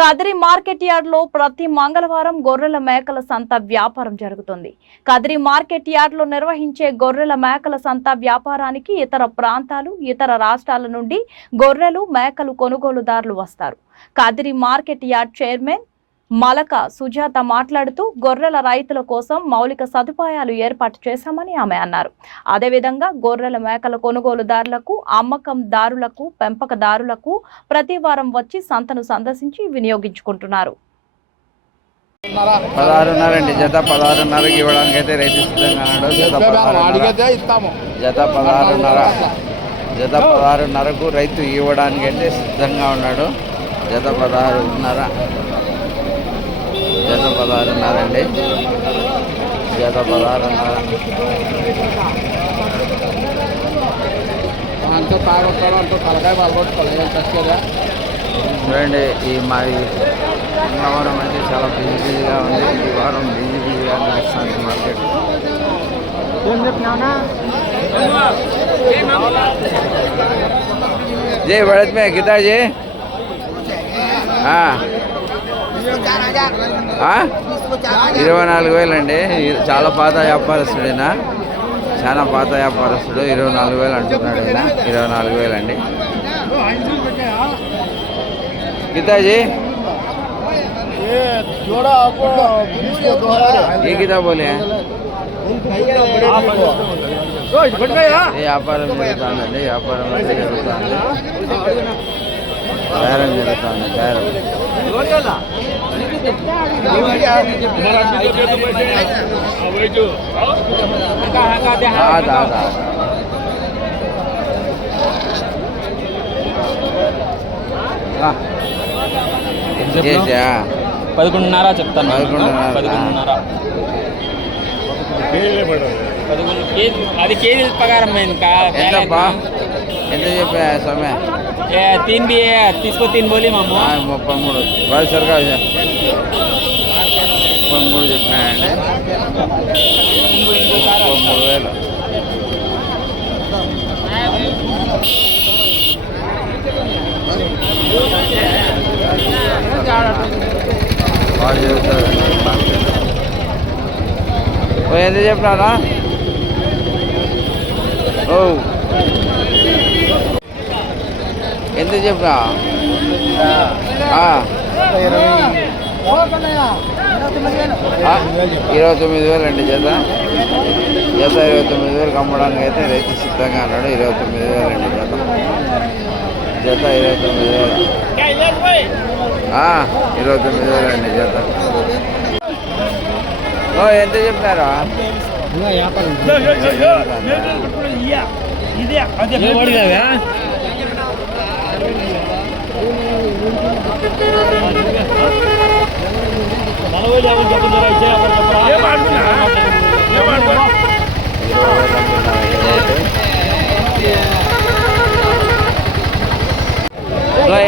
Kadiri market yard లో ప్రతి మంగళవారం గొర్రెల మేకల సంత వ్యాపారం జరుగుతుంది. కదిరి మార్కెట్ యార్డ్ లో నిర్వహించే గొర్రెల మేకల సంత వ్యాపారానికి ఇతర ప్రాంతాలు, ఇతర రాష్ట్రాల నుండి గొర్రెలు, మేకలు కొనుగోలుదారులు వస్తారు. Kadiri market yard chairman Malaka Sujatha మాట్లాడుతూ గొర్రెల రైతుల కోసం మౌలిక సదుపాయాలు ఏర్పాటు చేశామని ఆమె అన్నారు. అదేవిధంగా గొర్రెల మేకల కొనుగోలుదారులకు, అమ్మకందారులకు, పెంపకదారులకు ప్రతి వారం వచ్చి సంతను సందర్శించి వినియోగించుకుంటున్నారు. 16.5 జత 16.5కి ఇవ్వడానికి అయితే రైతు సిద్ధంగా ఉన్నాడు. జత 16.5కు రైతు ఇవ్వడానికి అయితే సిద్ధంగా ఉన్నాడు. జత 16.5 జత 16.5 అండి. జత 16.5 చూడండి. ఈ మరి మంగళవారం అయితే చాలా బిజీగా ఉంది. ఈ వారం బిజీగా నడుస్తుంది మార్కెట్. जी बढ़त में कितना जी? 24,000 అండి. చాలా పాత వ్యాపారస్తుడైనా, చాలా పాత వ్యాపారస్తుడు. 24,000 అంటున్నాడు ఆయన. 24,000 అండి. कितना जी? ये कितना बोले हैं? వ్యాపారం జరుగుతుందండి. వ్యాపారం అయితే జరుగుతుంది. బేరం జరుగుతుంది. బేరం చేసా 11.5 చెప్తాను. 11.5 అది కేజీల ప్రకారం ఇంకా ఎంతప్పా? ఎంత చెప్పా సమయ? 3 भी है, 3 बोली मामू. 33 బాగా సరిగా 33 చెప్పినాయండి. 33,000. బాగా చెబుతారండి. ఎంత చెప్పినా? ఓ ఎంత చెప్పినా? 29,000 అండి. జత 29,000 అమ్మడానికి అయితే రైతు సిద్ధంగా అన్నాడు. 29,000 అండి జత. 29,000. 29,000 అండి జత. ఎంత చెప్పినారా?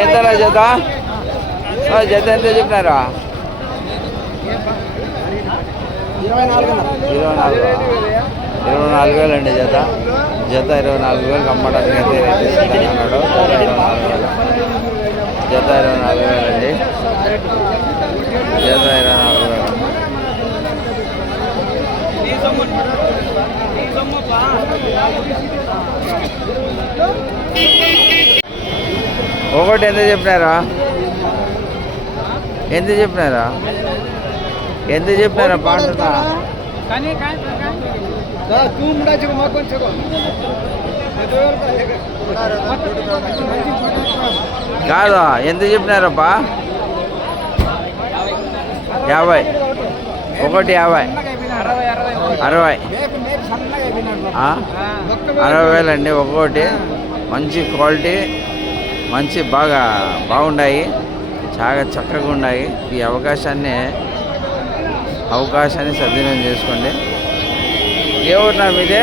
ఎంతరా జత? జత ఎంత చెప్పినారా? 24,000 అండి జత. 24,000 అమ్మడానికి అయితే రైతు సిద్ధంగా ఉన్నాడు. జత 24,000 అండి. జత 24,000. ఒకటి ఎంత చెప్పినారా? ఎంత చెప్పినారా? ఎంత చెప్పినారా? పాడుతున్నా కాదా? ఎంత చెప్పినారప్పా? 50. ఒకటి 50. 60,000 అండి. ఒక్కొక్కటి మంచి క్వాలిటీ, మంచి బాగున్నాయి. చాలా చక్కగా ఉన్నాయి. ఈ అవకాశాన్ని సద్వినియోగం చేసుకోండి. ఏ ఊరు మీదే?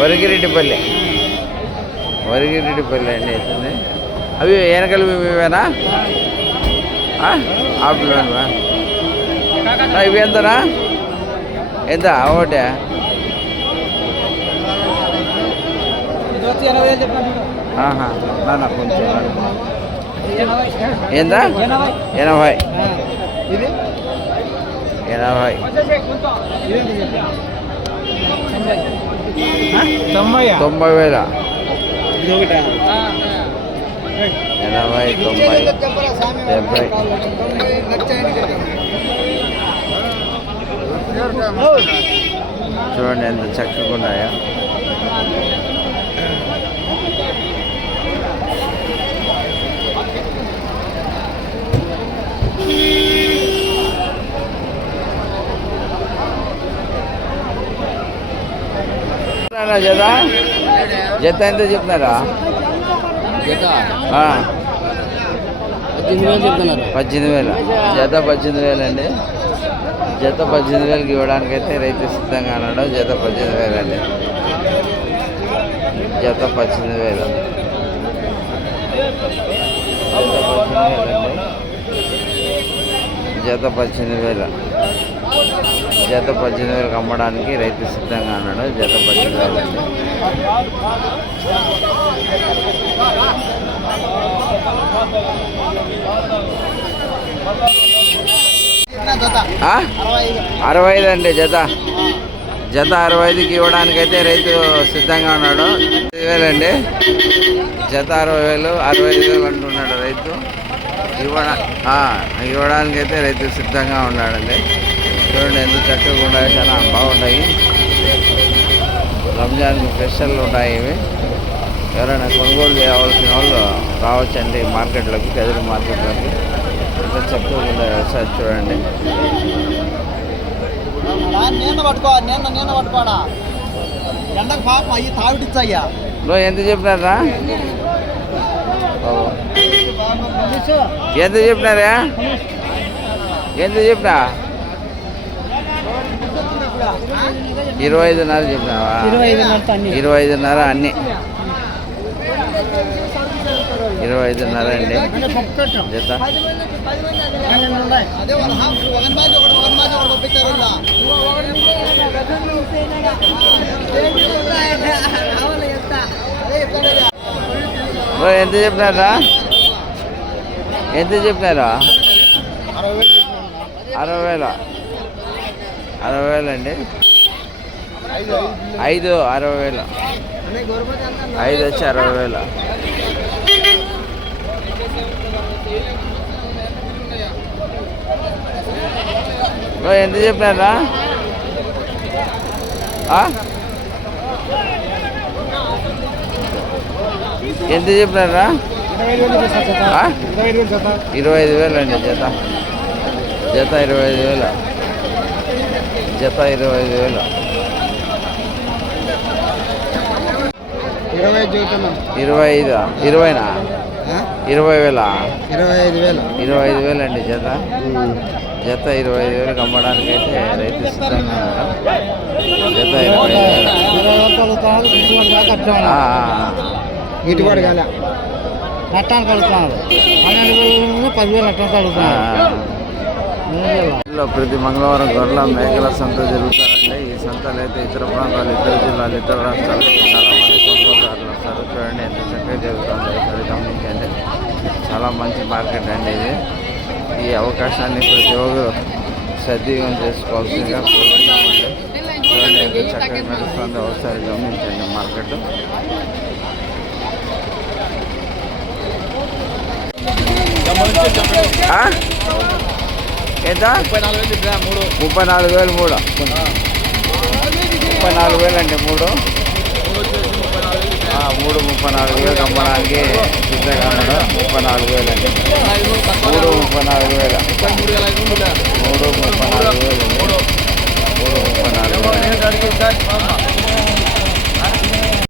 వరిగిరెడ్డిపల్లి అండి అవుతుంది. అవి వెనకలు ఇవేనా? ఆపులేవా? ఇవి ఎంతనా? ఎంత? ఒకటే కొంచెం ఏందా 80 80 90,000 80 90 70 చూడండి ఎంత చక్కగా ఉన్నాయో. జత ఎంత చెప్తున్నారా? 18,000 జత 18,000 అండి. జత 18,000కి ఇవ్వడానికైతే రైతు సిద్ధంగా అన్నాడు. జత 18,000 అండి. జత 18,000 జత 18,000 జత 18,000కి అమ్మడానికి రైతు సిద్ధంగా అన్నాడు. జత 18,000 అండి. ఆ? 65 అండి జత. జత 65కి ఇవ్వడానికైతే రైతు సిద్ధంగా ఉన్నాడు. 5,000 అండి. జత 60,000 65,000 అంటున్నాడు రైతు. ఇవ్వడానికైతే రైతు సిద్ధంగా ఉన్నాడండి. చూడండి ఎంత చక్కగా ఉన్నాయి, చాలా బాగున్నాయి. రంజాన్కి స్పెషల్ ఉన్నాయి ఇవి. ఎవరైనా కొనుగోలు చేయవలసిన వాళ్ళు రావచ్చండి మార్కెట్లోకి, కదిరి మార్కెట్లోకి. ఎంత చక్కగా ఉన్నాయి ఒకసారి చూడండి. ఎంత చెప్పినారా? ఎంత చెప్పినారా? ఎంత చెప్పినా? 25,500 చెప్పినావా? 25,500 అన్నీ 25,500 అండి జత. ఎంత చెప్పినారా? ఎంత చెప్పినారా? 60,000 అండి. 5 60,000 5 వచ్చి 60,000. ఎంత చెప్పినారా? ఎంత చెప్పినారా? 25,000 అండి జత. జత 25,000 జత 25,000. 25 20నా? 20,000 25,000 అండి జత. జత 25,000కి అమ్మడానికి అయితే రైతు సిద్ధంగా ఉన్నాడు. జత 25,000. నట్టానికి అడుగుతున్నాడు. 12,000 10,000 నట్టానికి అడుగుతున్నాడు. ప్రతి మంగళవారం గొర్రెల మేకల సంత జరుగుతారండి. ఈ సంతలు అయితే ఇతర ప్రాంతాలు, ఇతర జిల్లాలు, ఇతర రాష్ట్రాలు చాలా మంది కొనుగోలుదారులు వస్తారు. చూడండి ఎంత చక్కగా జరుగుతుందో ఒకసారి గమనించండి. చాలా మంచి మార్కెట్ అండి ఇది. ఈ అవకాశాన్ని ప్రతి ఒక్కరు సద్వినియోగం చేసుకోవాల్సిందిగా కోరుతున్నామండి. చూడండి ఎంత చక్కగా నడుస్తుందో ఒకసారి గమనించండి మార్కెట్. ఎంత? 34,000 3. 34,000 అండి 3. 34,000 అమ్మడానికి సిద్ధంగా ఉన్నాడు. 34,000 అండి 3. 34,000 3. 34,000 3. 34,000.